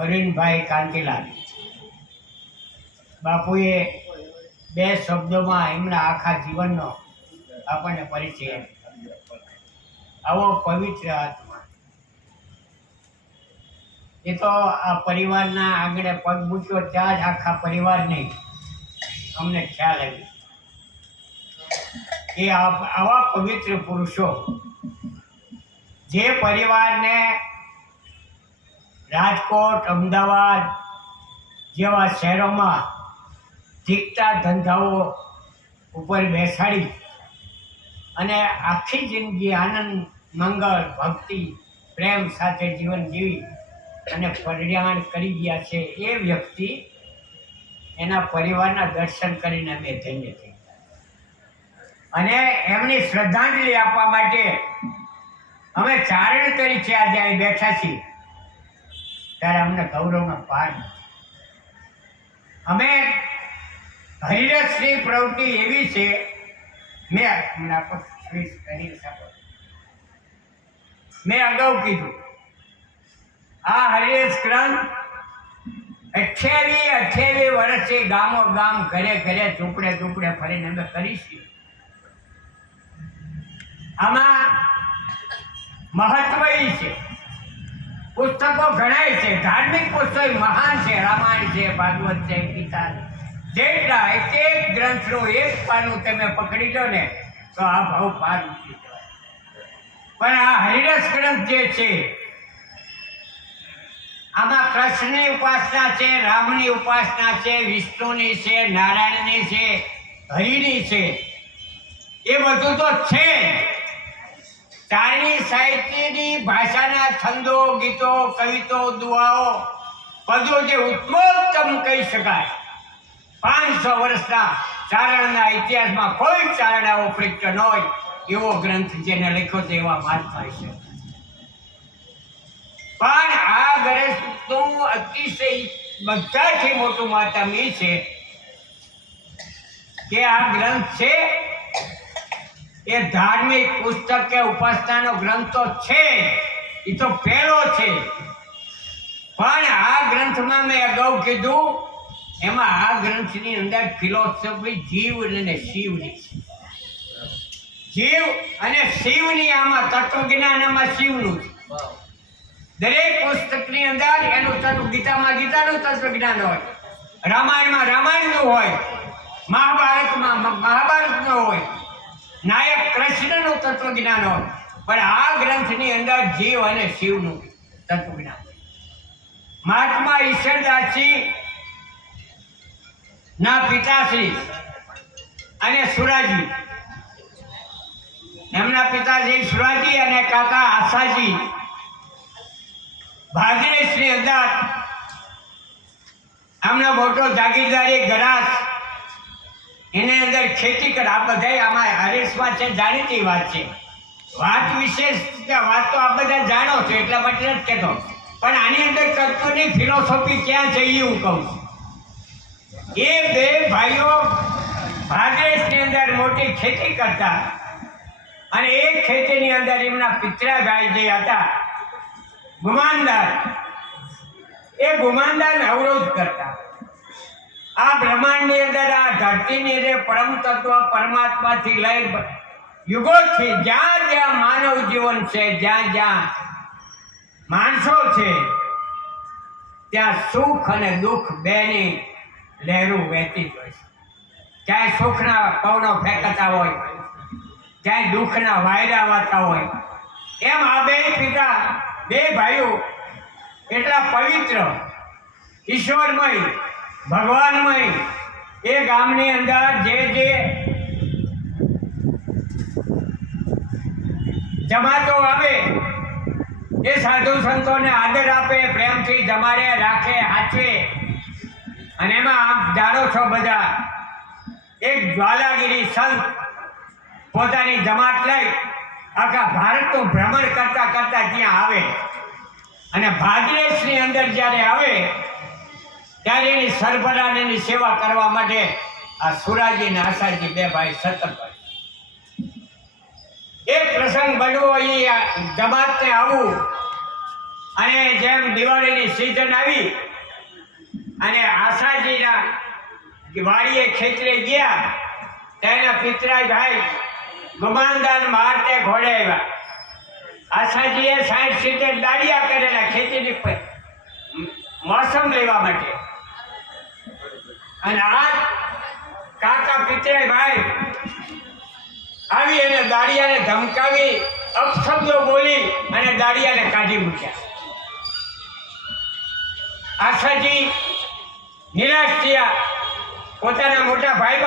અરવિંદભાઈ કાંતિલાલ બાપુએ બે શબ્દોમાં એમના આખા જીવનનો આપણને પરિચય આવો પવિત્ર આત્મા. એ તો આ પરિવારના આગળ પગ મૂક્યો ત્યાં જ આખા પરિવારની અમને ખ્યાલ આવી કે આવા પવિત્ર પુરુષો જે પરિવારને રાજકોટ, અમદાવાદ જેવા શહેરોમાં ધીકતા ધંધાઓ ઉપર બેસાડી અને આખી જિંદગી આનંદ, મંગળ, ભક્તિ, પ્રેમ સાથે જીવન જીવી અને પરિણામ કરી ગયા છે, એ વ્યક્તિ એના પરિવારના દર્શન કરીને અમે ધન્ય થઈ અને એમની શ્રદ્ધાંજલિ આપવા માટે અમે ચારણ તરીકે આજે અહીં બેઠા છીએ ત્યારે અમને ગૌરવનો પાર નથી. અમે હરિરસની પ્રવૃત્તિ એવી છે, મેં અગાઉ કીધું આ હરિરસ ગ્રંથ 28 વર્ષથી ગામો ગામ, ઘરે ઘરે, ઝૂંપડે ઝૂંપડે ફરીને અમે કરીશું. આમાં મહત્વ છે, પુસ્તકો ઘણાય છે, ધાર્મિક પુસ્તકો મહાન છે, રામાયણ છે, ભાગવત છે, ગીતા છે, જેટલા એક ગ્રંથનું એક પાનું તમે પકડી લો ને તો આ ભાવ પાર ઉઠી જવાય. પણ આ હરિરસ ગ્રંથ જે છે આમાં કૃષ્ણની ઉપાસના છે, રામની ઉપાસના છે, વિષ્ણુની છે, નારાયણની છે, હરિની છે, એ બધું તો છે. ચારણી સાહિત્યની ભાષાના છંદો, ગીતો, કવિતો, દુઆઓ બધું જે ઉત્તમોત્તમ કહી શકાય. 500 વર્ષના ચારણના ઇતિહાસમાં કોઈ ચારણ આવો પ્રગટ ન હોય એવો ગ્રંથ જેને લખ્યો છે એવા વાત થાય છે. પણ આ ગ્રંથનું અતિશય બધાથી મોટું મહત્વ એ છે કે આ ગ્રંથ છે એ ધાર્મિક પુસ્તક કે ઉપાસનાનો ગ્રંથ તો છે, એ તો પહેલો છે. પણ આ ગ્રંથમાં મેં અગાઉ કીધું એમાં આ ગ્રંથની અંદર ફિલોસોફી જીવ અને શિવની છે. જીવ અને શિવની આમાં તત્વજ્ઞાન, આમાં શિવનું છે. દરેક પુસ્તકની અંદર એનું તત્વ, ગીતામાં ગીતાનું તત્વજ્ઞાન હોય, રામાયણમાં રામાયણનું હોય, મહાભારતમાં મહાભારતનું હોય, નાયક કૃષ્ણનું તત્વજ્ઞાન હોય. પણ આ ગ્રંથની અંદર જીવ અને શિવનું તત્વજ્ઞાન. મહાત્મા ઈશ્વરદાસજી ના પિતાશ્રી અને સુરાજી, એમના પિતાશ્રી સુરાજી અને કાકા આશાજી ભાગીરેજની અંદર આમનો મોટો જાગીરદારી ગરાસ, એની અંદર ખેતી કરે. આ બધા આમાં હરીશમાં છે, જાણીતી વાત છે. વાત વિશેષ વાત તો આ બધા જાણો છો એટલા માટે નથી કહેતો, પણ આની અંદર તત્વની ફિલોસોફી ક્યાં છે એ હું કહું છું. એ બે ભાઈઓ ભાગરેજની અંદર મોટી ખેતી કરતા અને એ ખેતીની અંદર એમના પિતરાભાઈ જે હતા ગુમાનદાર, એ ગુમાનદાર અવરોધ કરતા. આ બ્રહ્માંડની અંદર, આ ધરતીની અંદર પરમ તત્વ પરમાત્માથી લઈ યુગોથી જ્યાં જ્યાં માનવ જીવન છે, જ્યાં જ્યાં માણસો છે, ત્યાં સુખ અને દુઃખ બેની લહેરું વહેતી હોય છે. ક્યાંય સુખના પવનો ફેંકતા હોય, ક્યાંય દુઃખના વાયરા વાતા હોય. એમ આ બે પિતા, બે ભાઈઓ એટલા પવિત્ર, ઈશ્વરમય, ભગવાનમય, એ ગામની અંદર જે જમાતો આવે એ સાધુ સંતોને આદર આપે, પ્રેમથી જમાડે, રાખે, હાચવે. અને એમાં આપ જાણો છો બધા, એક જ્વાલાગીરી સંત પોતાની જમાત લઈ આખા ભારતનું ભ્રમણ કરતા કરતા ત્યાં આવે અને ભાગીરેજની અંદર જ્યારે આવે ત્યારે એની સરભરાને એની સેવા કરવા માટે આ સુરાજી અને આશાજી બે ભાઈ સતત હોય. એક પ્રસંગ બન્યો, એ જમાતને આવું અને જેમ દિવાળીની સિઝન આવી અને આશાજીના વાડીએ ખેતરે ગયા તેના પિતરાઈ ભાઈ ગુમાનદાન મારતે ઘોડે આવ્યા. આશાજીએ 60-70 દાડિયા કરેલા ખેતીની મોસમ લેવા માટે. અને આ કાકા પિતરાઈ ભાઈ આવી અને દાડિયાને ધમકાવી અપશબ્દો બોલી અને દાડિયાને કાઢી મૂક્યા. આશાજી નિરાશ થયા. પોતાના મોટા ભાઈ